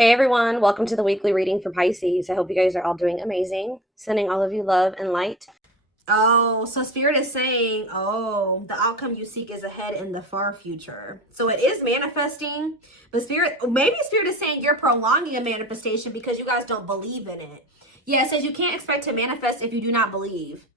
Hey everyone, welcome to the weekly reading for Pisces. I hope you guys are all doing amazing. Sending all of you love and light. Oh, so Spirit is saying, the outcome you seek is ahead in the far future. So it is manifesting, but maybe Spirit is saying you're prolonging a manifestation because you guys don't believe in it. Yeah, it says you can't expect to manifest if you do not believe.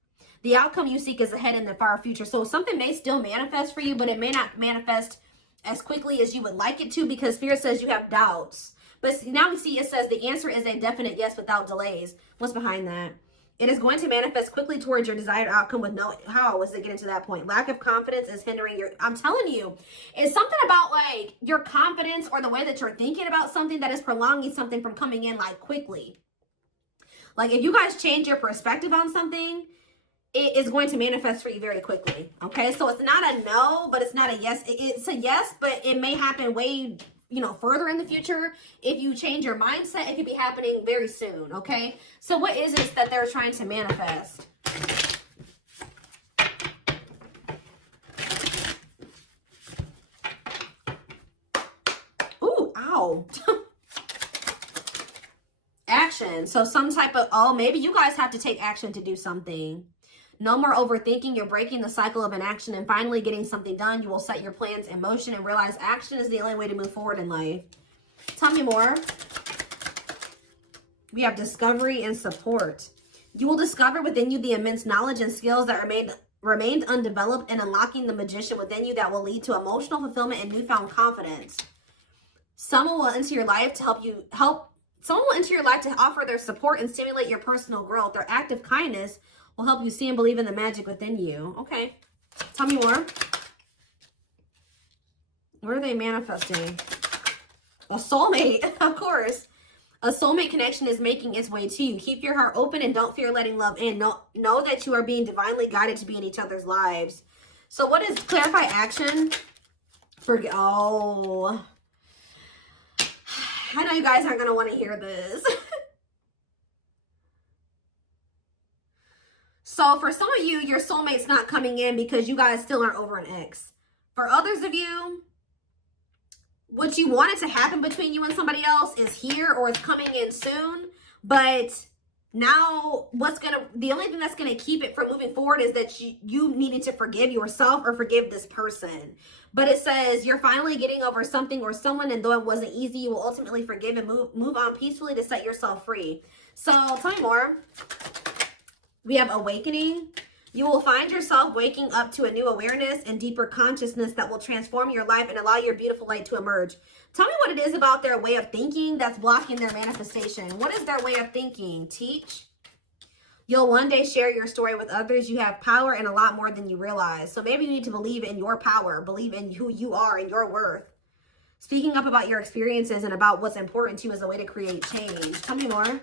The outcome you seek is ahead in the far future. So something may still manifest for you, but it may not manifest as quickly as you would like it to because Spirit says you have doubts. But now we see it says the answer is a definite yes without delays. What's behind that? It is going to manifest quickly towards your desired outcome with no, how was it getting to that point? Lack of confidence is hindering your, I'm telling you, it's something about like your confidence or the way that you're thinking about something that is prolonging something from coming in like quickly. Like if you guys change your perspective on something, it is going to manifest for you very quickly. Okay, so it's not a no, but it's not a yes. It's a yes, but it may happen way, further in the future. If you change your mindset, it could be happening very soon. Okay, so what is it that they're trying to manifest? Ooh, ow. Action. So some type of, maybe you guys have to take action to do something. No more overthinking. You're breaking the cycle of inaction and finally getting something done. You will set your plans in motion and realize action is the only way to move forward in life. Tell me more. We have discovery and support. You will discover within you the immense knowledge and skills that remained undeveloped and unlocking the magician within you that will lead to emotional fulfillment and newfound confidence. Someone will enter your life to someone will enter your life to offer their support and stimulate your personal growth. Their act of kindness will help you see and believe in the magic within you. Okay. Tell me more. What are they manifesting? A soulmate, of course. A soulmate connection is making its way to you. Keep your heart open and don't fear letting love in. Know that you are being divinely guided to be in each other's lives. So what is clarify action? I know you guys aren't going to want to hear this. So for some of you, your soulmate's not coming in because you guys still aren't over an ex. For others of you, what you wanted to happen between you and somebody else is here or it's coming in soon. But now the only thing that's going to keep it from moving forward is that you needed to forgive yourself or forgive this person. But it says you're finally getting over something or someone, and though it wasn't easy, you will ultimately forgive and move on peacefully to set yourself free. So tell me more. We have awakening. You will find yourself waking up to a new awareness and deeper consciousness that will transform your life and allow your beautiful light to emerge. Tell me what it is about their way of thinking that's blocking their manifestation. What is their way of thinking? Teach. You'll one day share your story with others. You have power and a lot more than you realize. So maybe you need to believe in your power, believe in who you are and your worth. Speaking up about your experiences and about what's important to you is a way to create change. Tell me more.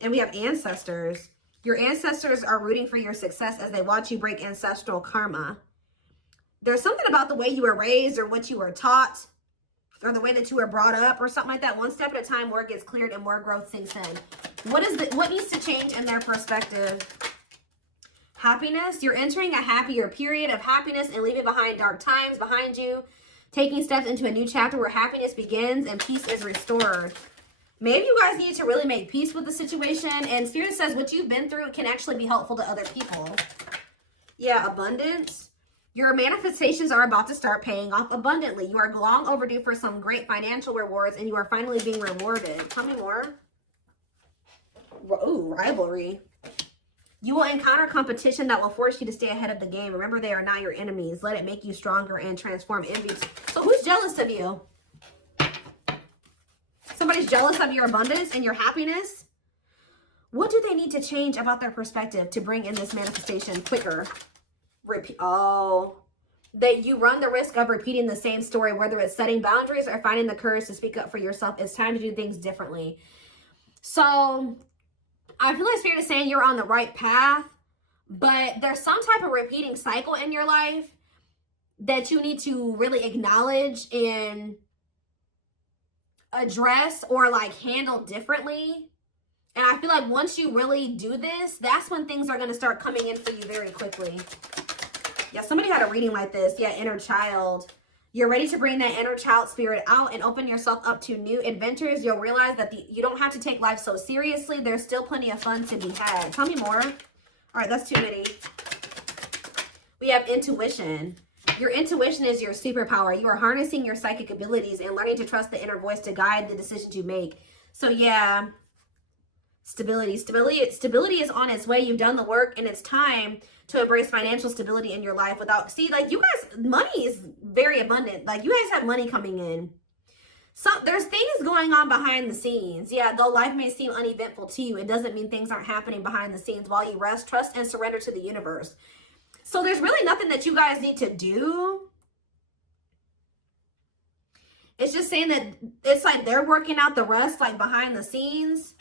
And we have ancestors. Your ancestors are rooting for your success as they watch you break ancestral karma. There's something about the way you were raised or what you were taught or the way that you were brought up or something like that. One step at a time, more gets cleared and more growth sinks in. What needs to change in their perspective? Happiness. You're entering a happier period of happiness and leaving behind dark times behind you. Taking steps into a new chapter where happiness begins and peace is restored. Maybe you guys need to really make peace with the situation. And Spirit says what you've been through can actually be helpful to other people. Yeah, abundance. Your manifestations are about to start paying off abundantly. You are long overdue for some great financial rewards and you are finally being rewarded. Tell me more. Ooh, rivalry. You will encounter competition that will force you to stay ahead of the game. Remember, they are not your enemies. Let it make you stronger and transform envy. So who's jealous of you? Somebody's jealous of your abundance and your happiness. What do they need to change about their perspective to bring in this manifestation quicker? That you run the risk of repeating the same story, whether it's setting boundaries or finding the courage to speak up for yourself. It's time to do things differently. So I feel like Spirit is saying you're on the right path, but there's some type of repeating cycle in your life that you need to really acknowledge and address or like handle differently. And I feel like once you really do this, that's when things are going to start coming in for you very quickly. Yeah, somebody had a reading like this. Yeah, inner child. You're ready to bring that inner child spirit out and open yourself up to new adventures. You'll realize that you don't have to take life so seriously. There's still plenty of fun to be had. Tell me more. All right, that's too many. We have intuition. Your intuition is your superpower. You are harnessing your psychic abilities and learning to trust the inner voice to guide the decisions you make. So yeah, stability is on its way. You've done the work, and it's time to embrace financial stability in your life. Without, see, like, you guys, money is very abundant. Like, you guys have money coming in. So there's things going on behind the scenes. Yeah, though life may seem uneventful to you, it doesn't mean things aren't happening behind the scenes while you rest, trust, and surrender to the universe. So there's really nothing that you guys need to do. It's just saying that it's like they're working out the rest, like, behind the scenes.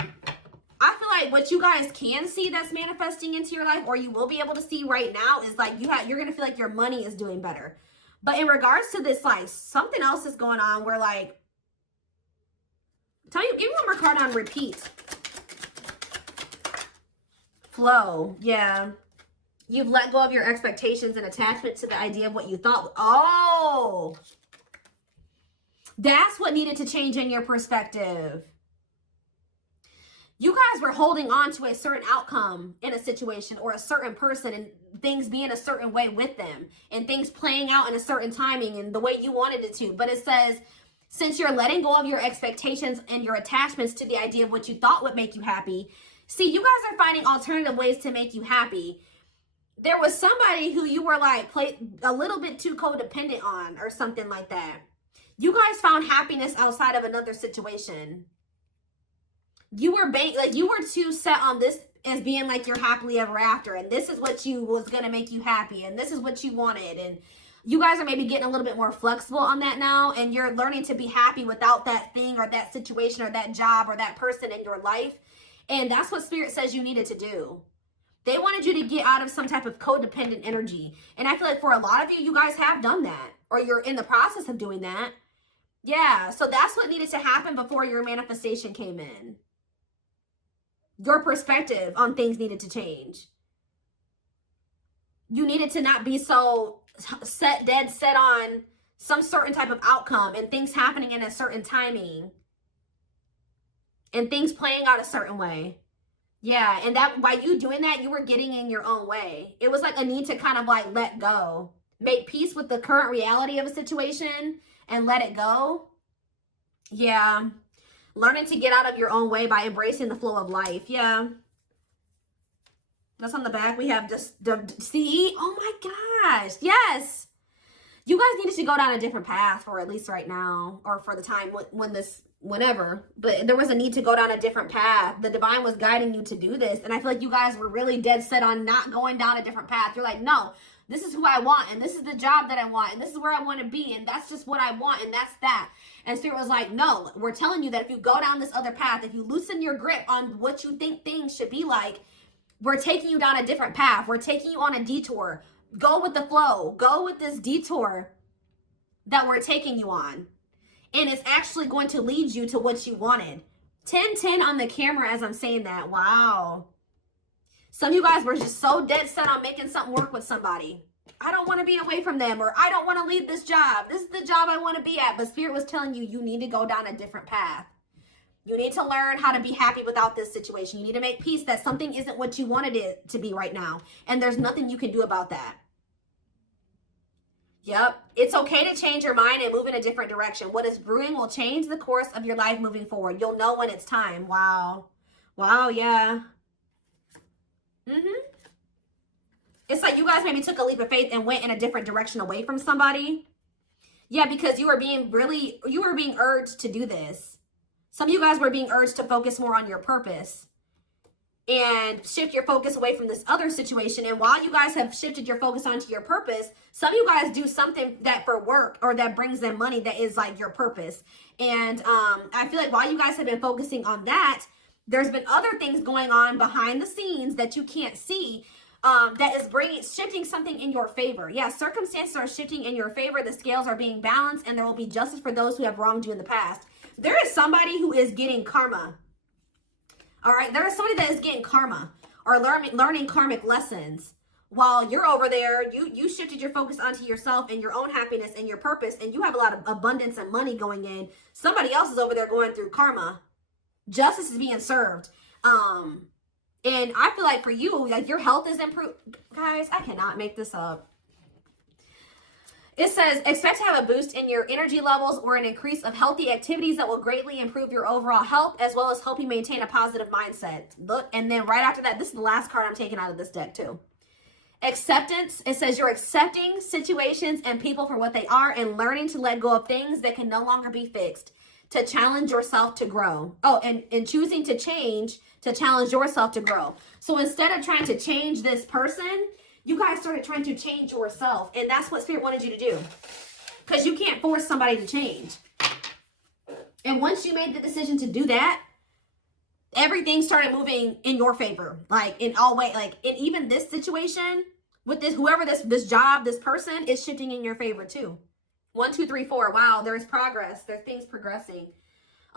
I feel like what you guys can see that's manifesting into your life, or you will be able to see right now, is like you're going to feel like your money is doing better. But in regards to this, like, something else is going on where, like, give me one more card on repeat. Flow. Yeah. You've let go of your expectations and attachment to the idea of what you thought. Oh, that's what needed to change in your perspective. You guys were holding on to a certain outcome in a situation or a certain person, and things being a certain way with them and things playing out in a certain timing and the way you wanted it to. But it says, since you're letting go of your expectations and your attachments to the idea of what you thought would make you happy, see, you guys are finding alternative ways to make you happy. There was somebody who you were like a little bit too codependent on or something like that. You guys found happiness outside of another situation. You were too set on this as being like your happily ever after, and this is what you was gonna make you happy, and this is what you wanted, and you guys are maybe getting a little bit more flexible on that now, and you're learning to be happy without that thing or that situation or that job or that person in your life. And that's what Spirit says you needed to do. They wanted you to get out of some type of codependent energy. And I feel like for a lot of you, you guys have done that, or you're in the process of doing that. Yeah, so that's what needed to happen before your manifestation came in. Your perspective on things needed to change. You needed to not be so dead set on some certain type of outcome and things happening in a certain timing and things playing out a certain way. Yeah, and that by you doing that, you were getting in your own way. It was like a need to kind of like let go. Make peace with the current reality of a situation and let it go. Yeah. Learning to get out of your own way by embracing the flow of life. Yeah. That's on the back. We have just, see? Oh my gosh. Yes. You guys needed to go down a different path for at least right now, or for the time whenever. But there was a need to go down a different path. The divine was guiding you to do this. And I feel like you guys were really dead set on not going down a different path. You're like, no, this is who I want, and this is the job that I want, and this is where I want to be, and that's just what I want, and that's that. And Spirit was like, no, we're telling you that if you go down this other path, if you loosen your grip on what you think things should be like, we're taking you down a different path. We're taking you on a detour. Go with the flow. Go with this detour that we're taking you on. And it's actually going to lead you to what you wanted. 10-10 on the camera as I'm saying that. Wow. Some of you guys were just so dead set on making something work with somebody. I don't want to be away from them, or I don't want to leave this job. This is the job I want to be at. But Spirit was telling you, you need to go down a different path. You need to learn how to be happy without this situation. You need to make peace that something isn't what you wanted it to be right now. And there's nothing you can do about that. Yep. It's okay to change your mind and move in a different direction. What is brewing will change the course of your life moving forward. You'll know when it's time. Wow. Wow, yeah. It's like you guys maybe took a leap of faith and went in a different direction away from somebody. Yeah, because you were being urged to do this. Some of you guys were being urged to focus more on your purpose and shift your focus away from this other situation. And while you guys have shifted your focus onto your purpose, some of you guys do something that for work or that brings them money that is like your purpose. And I feel like while you guys have been focusing on that, there's been other things going on behind the scenes that you can't see that is shifting something in your favor. Yeah, circumstances are shifting in your favor. The scales are being balanced, and there will be justice for those who have wronged you in the past. There is somebody who is getting karma. All right, there is somebody that is getting karma or learning karmic lessons. while you're over there, you shifted your focus onto yourself and your own happiness and your purpose, and you have a lot of abundance and money going in. Somebody else is over there going through karma. Justice is being served. And I feel like for you, like your health is improved. Guys, I cannot make this up. It says, expect to have a boost in your energy levels or an increase of healthy activities that will greatly improve your overall health, as well as help you maintain a positive mindset. Look, and then right after that, this is the last card I'm taking out of this deck too. Acceptance. It says you're accepting situations and people for what they are and learning to let go of things that can no longer be fixed, to challenge yourself to grow. Oh, and choosing to change, to challenge yourself to grow. So instead of trying to change this person, you guys started trying to change yourself. And that's what Spirit wanted you to do. Because you can't force somebody to change. And once you made the decision to do that, everything started moving in your favor. Like in all way, like in even this situation with this, whoever this job, this person is shifting in your favor too. 1, 2, 3, 4. Wow, there's progress. There's things progressing.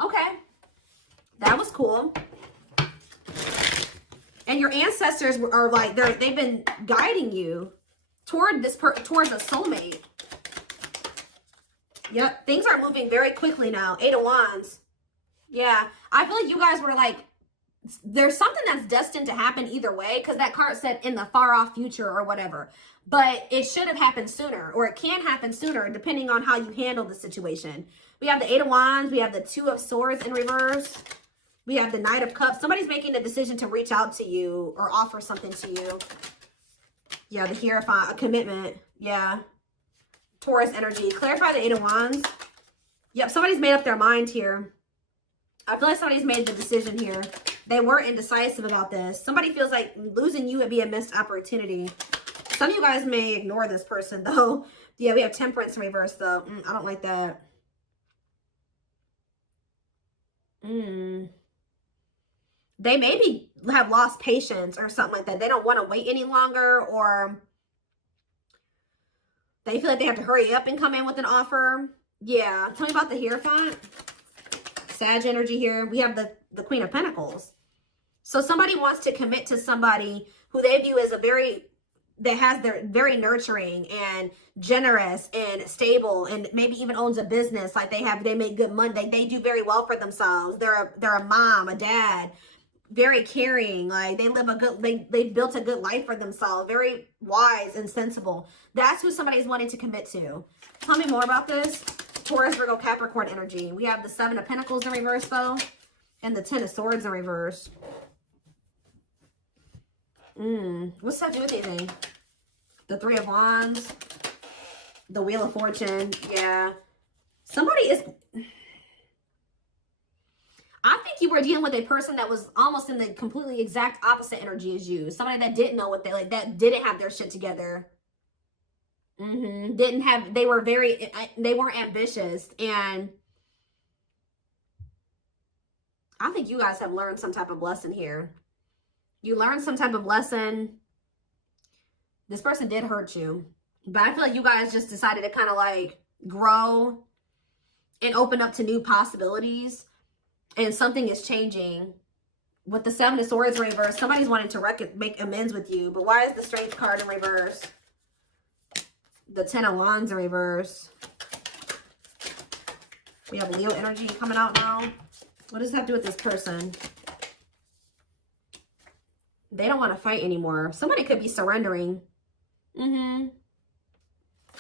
Okay. That was cool. And your ancestors are like, they've been guiding you toward towards a soulmate. Yep. Things are moving very quickly now. 8 of Wands. Yeah. I feel like you guys were like, there's something that's destined to happen either way, because that card said in the far off future or whatever. But it should have happened sooner, or it can happen sooner, depending on how you handle the situation. We have the 8 of Wands. We have the 2 of Swords in reverse. We have the Knight of Cups. Somebody's making the decision to reach out to you or offer something to you. Yeah, the Hierophant, a commitment. Yeah. Taurus energy. Clarify the 8 of Wands. Yep, somebody's made up their mind here. I feel like somebody's made the decision here. They were indecisive about this. Somebody feels like losing you would be a missed opportunity. Some of you guys may ignore this person, though. Yeah, we have Temperance in reverse, though. I don't like that. They maybe have lost patience or something like that. They don't want to wait any longer, or they feel like they have to hurry up and come in with an offer. Yeah. Tell me about the Hierophant. Sag energy here. We have the Queen of Pentacles. So somebody wants to commit to somebody who they view as they're very nurturing and generous and stable, and maybe even owns a business. Like they make good money. They do very well for themselves. They're a mom, a dad, very caring. Like they built a good life for themselves. Very wise and sensible. That's who somebody's wanting to commit to. Tell me more about this. Taurus, Virgo, Capricorn energy. We have the 7 of Pentacles in reverse, though, and the 10 of Swords in reverse. What's that do with anything? The 3 of Wands, the Wheel of Fortune. Yeah. Somebody is... I think you were dealing with a person that was almost in the completely exact opposite energy as you. Somebody that didn't know what that didn't have their shit together. They weren't ambitious, and I think you guys have learned some type of lesson here. You learned some type of lesson. This person did hurt you, but I feel like you guys just decided to kind of like grow and open up to new possibilities, and something is changing. With the 7 of Swords in reverse, somebody's wanting to make amends with you, but why is the Strength card in reverse? The 10 of Wands in reverse. We have Leo energy coming out now. What does that have to do with this person? They don't want to fight anymore. Somebody could be surrendering.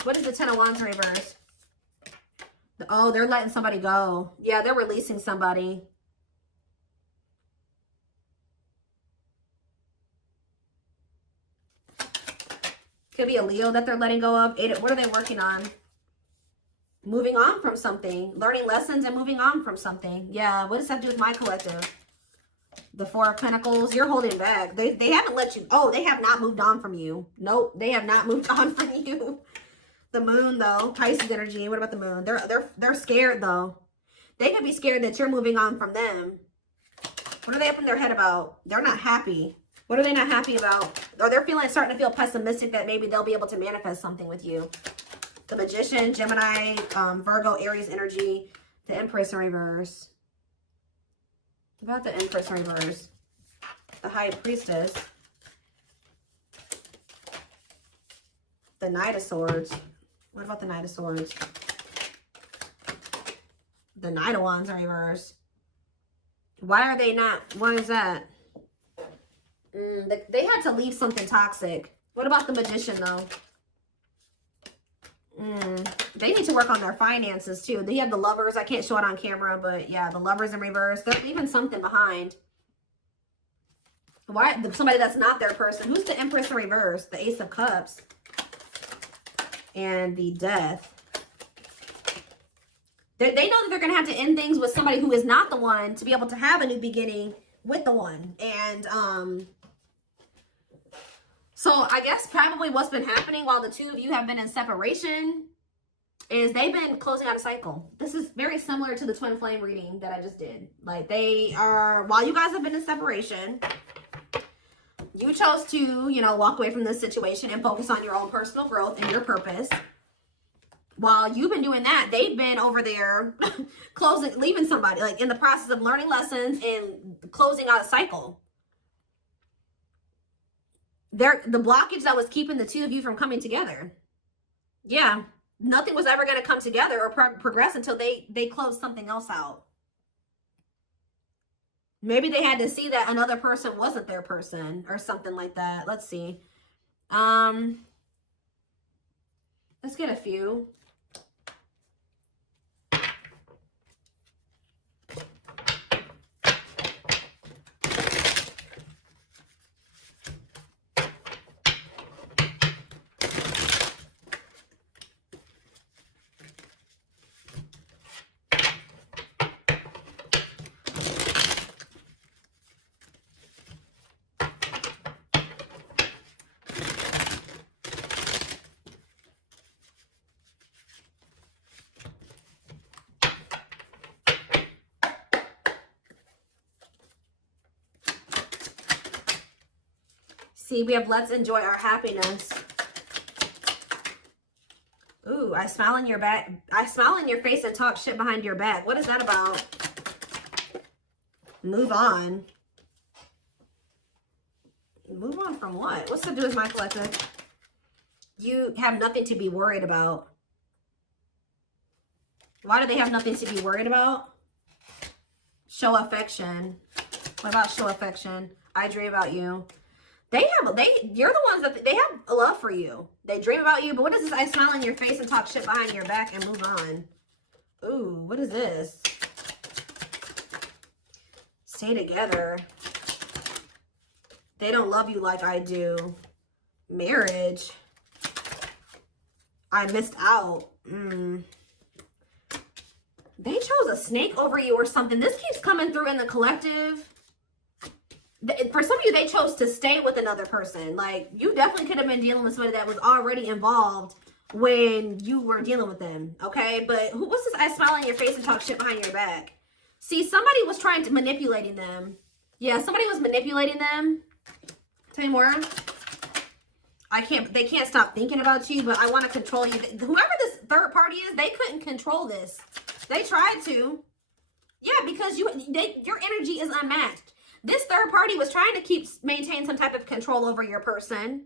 What is the 10 of Wands in reverse? Oh, they're letting somebody go. Yeah, they're releasing somebody. Could be a Leo that they're letting go of. What are they working on? Moving on from something. Learning lessons and moving on from something. Yeah, what does that do with my collective? The 4 of Pentacles. You're holding back. They haven't let you... Oh, they have not moved on from you. Nope, they have not moved on from you. The Moon, though. Pisces energy. What about the Moon? They're scared, though. They could be scared that you're moving on from them. What are they up in their head about? They're not happy. What are they not happy about? Or they're starting to feel pessimistic that maybe they'll be able to manifest something with you. The Magician, Gemini, Virgo, Aries energy, the Empress in reverse. What about the Empress in reverse? The High Priestess. The Knight of Swords. What about the Knight of Swords? The Knight of Wands in reverse. Why are they not? What is that? They had to leave something toxic. What about the Magician, though? They need to work on their finances, too. They have the Lovers. I can't show it on camera, but yeah, the Lovers in reverse. They're leaving something behind. Why? Somebody that's not their person. Who's the Empress in reverse? The Ace of Cups. And the Death. They know that they're going to have to end things with somebody who is not the one to be able to have a new beginning with the one. And, so I guess probably what's been happening while the two of you have been in separation is they've been closing out a cycle. This is very similar to the twin flame reading that I just did. Like they are, while you guys have been in separation, you chose to, you know, walk away from this situation and focus on your own personal growth and your purpose. While you've been doing that, they've been over there leaving somebody, like in the process of learning lessons and closing out a cycle. The blockage that was keeping the two of you from coming together. Yeah, nothing was ever going to come together or progress until they closed something else out. Maybe they had to see that another person wasn't their person or something like that. Let's see. Let's get a few. See, we have let's enjoy our happiness. Ooh, I smile in your back. I smile in your face and talk shit behind your back. What is that about? Move on. Move on from what? What's to do with my collective? You have nothing to be worried about. Why do they have nothing to be worried about? Show affection. What about show affection? I dream about you. You're the ones that they have a love for you. They dream about you, but what is this? I smile in your face and talk shit behind your back and move on. Ooh, what is this? Stay together. They don't love you like I do. Marriage. I missed out. They chose a snake over you or something. This keeps coming through in the collective. For some of you, they chose to stay with another person. Like, you definitely could have been dealing with somebody that was already involved when you were dealing with them, okay? But what's this? I smile in your face and talk shit behind your back. See, somebody was trying to manipulating them. Yeah, somebody was manipulating them. Tell me more. They can't stop thinking about you, but I want to control you. Whoever this third party is, they couldn't control this. They tried to. Yeah, because your energy is unmatched. This third party was trying to maintain some type of control over your person.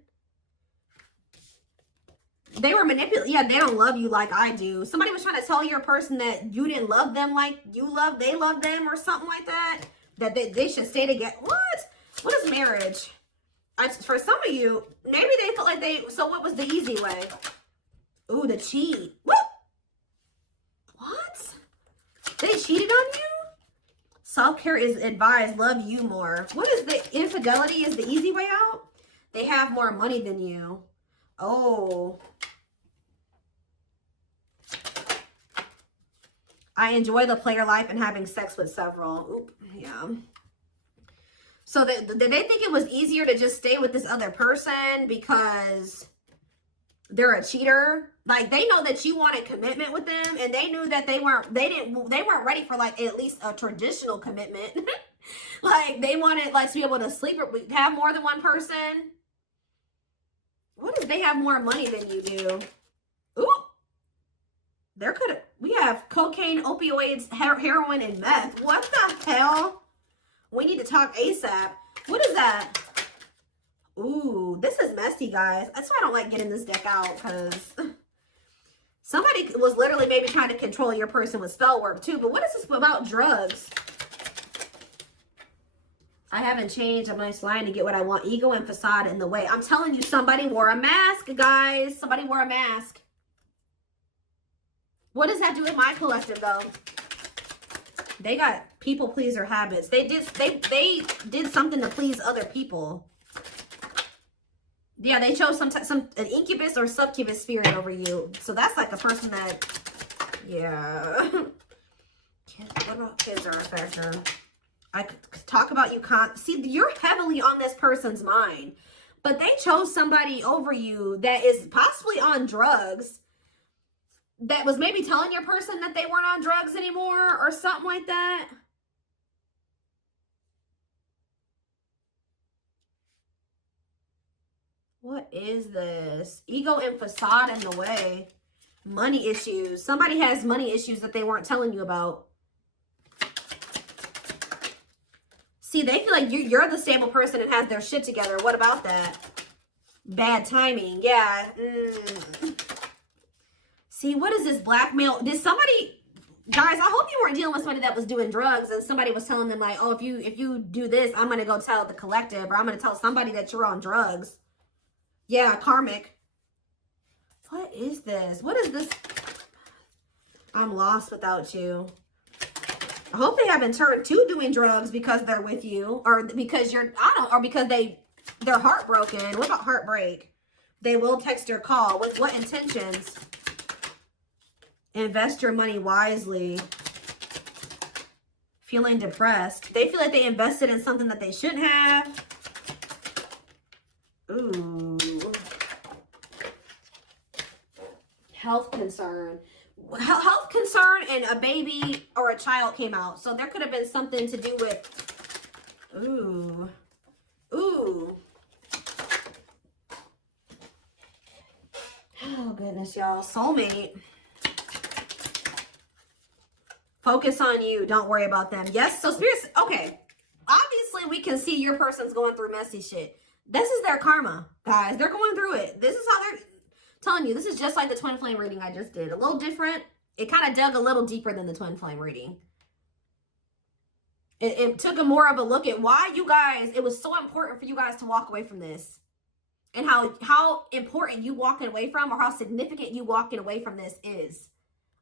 They were manipulating. Yeah, they don't love you like I do. Somebody was trying to tell your person that you didn't love them like they love them or something like that. That they should stay together. What? What is marriage? For some of you, maybe they felt like so what was the easy way? Ooh, the cheat. What? They cheated on you? Self-care is advised. Love you more. What is the infidelity is the easy way out? They have more money than you. Oh. I enjoy the player life and having sex with several. Oop, yeah. So did they think it was easier to just stay with this other person because they're a cheater? Like, they know that you wanted commitment with them, and they knew that they weren't ready for, like, at least a traditional commitment. Like, they wanted, like, to be able to sleep or have more than one person. What if they have more money than you do? Ooh. We have cocaine, opioids, heroin, and meth. What the hell? We need to talk ASAP. What is that? Ooh, this is messy, guys. That's why I don't like getting this deck out, because somebody was literally maybe trying to control your person with spell work too. But what is this about drugs? I haven't changed. I'm nice lying to get what I want. Ego and facade in the way. I'm telling you, somebody wore a mask, guys. Somebody wore a mask. What does that do with my collective, though? They got people pleaser habits. They did something to please other people. Yeah, they chose an incubus or succubus spirit over you. So that's like a person that, yeah. What about kids are a factor? I could talk about you. See, you're heavily on this person's mind, but they chose somebody over you that is possibly on drugs, that was maybe telling your person that they weren't on drugs anymore or something like that. What is this? Ego and facade in the way. Money issues. Somebody has money issues that they weren't telling you about. See, they feel like you're the stable person and has their shit together. What about that? Bad timing. Yeah. See, what is this blackmail? Did somebody, guys, I hope you weren't dealing with somebody that was doing drugs and somebody was telling them like, oh, if you do this, I'm going to go tell the collective, or I'm going to tell somebody that you're on drugs. Yeah, karmic. What is this? What is this? I'm lost without you. I hope they haven't turned to doing drugs because they're with you, or because or because they're heartbroken. What about heartbreak? They will text or call. With what intentions? Invest your money wisely. Feeling depressed. They feel like they invested in something that they shouldn't have. Ooh. Health concern. Health concern and a baby or a child came out. So there could have been something to do with, ooh. Oh, goodness, y'all. Soulmate. Focus on you. Don't worry about them. Yes, so spirits, okay. Obviously, we can see your person's going through messy shit. This is their karma, guys. They're going through it. This is how they're telling you. This is just like the twin flame reading I just did. A little different. It kind of dug a little deeper than the twin flame reading. It took a more of a look at why you guys, it was so important for you guys to walk away from this. And how important you walking away from, or how significant you walking away from this is.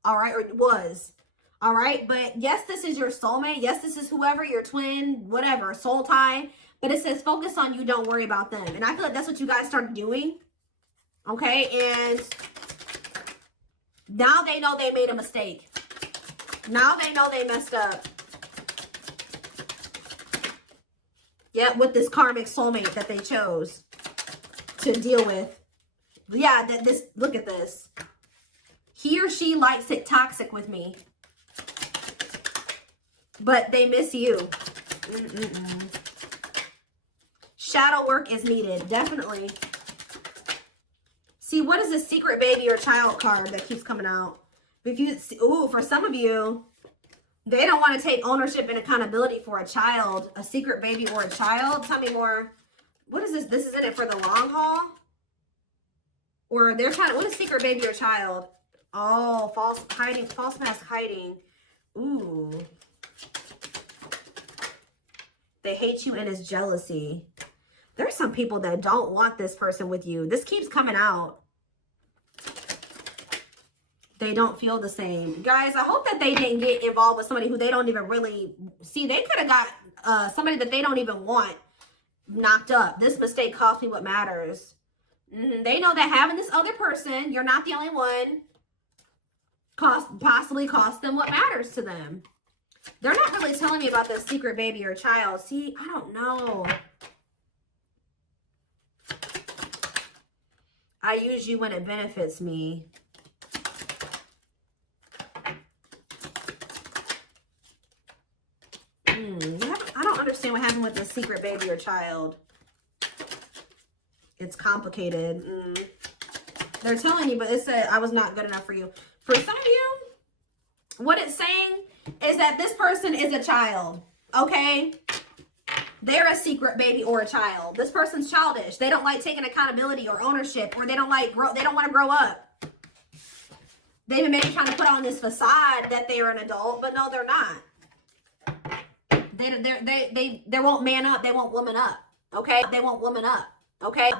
All right, or it was. All right, but yes, this is your soulmate. Yes, this is whoever, your twin, whatever, soul tie. But it says focus on you, don't worry about them. And I feel like that's what you guys started doing. Okay, and now they know they made a mistake. Now they know they messed up. Yeah, with this karmic soulmate that they chose to deal with. Yeah, look at this. He or she likes it toxic with me. But they miss you. Shadow work is needed, definitely. See, what is this secret baby or child card that keeps coming out? If you, ooh, for some of you, they don't want to take ownership and accountability for a child, a secret baby or a child. Tell me more. What is this? This is in it for the long haul? Or they're trying to, what is secret baby or child? Oh, false mask hiding. Ooh. They hate you and it's jealousy. There's some people that don't want this person with you. This keeps coming out. They don't feel the same. Guys, I hope that they didn't get involved with somebody who they don't even really see. They could have got somebody that they don't even want knocked up. This mistake cost me what matters. They know that having this other person, you're not the only one, possibly cost them what matters to them. They're not really telling me about this secret baby or child. See, I don't know. I use you when it benefits me. I don't understand what happened with the secret baby or child. It's complicated. They're telling you, but it said I was not good enough for you. For some of you, what it's saying is that this person is a child, okay? They're a secret baby or a child. This person's childish. They don't like taking accountability or ownership, or they don't want to grow up. They've been maybe trying to put on this facade that they're an adult, but no, they're not. They won't man up. They won't woman up. Okay? They won't woman up. Okay?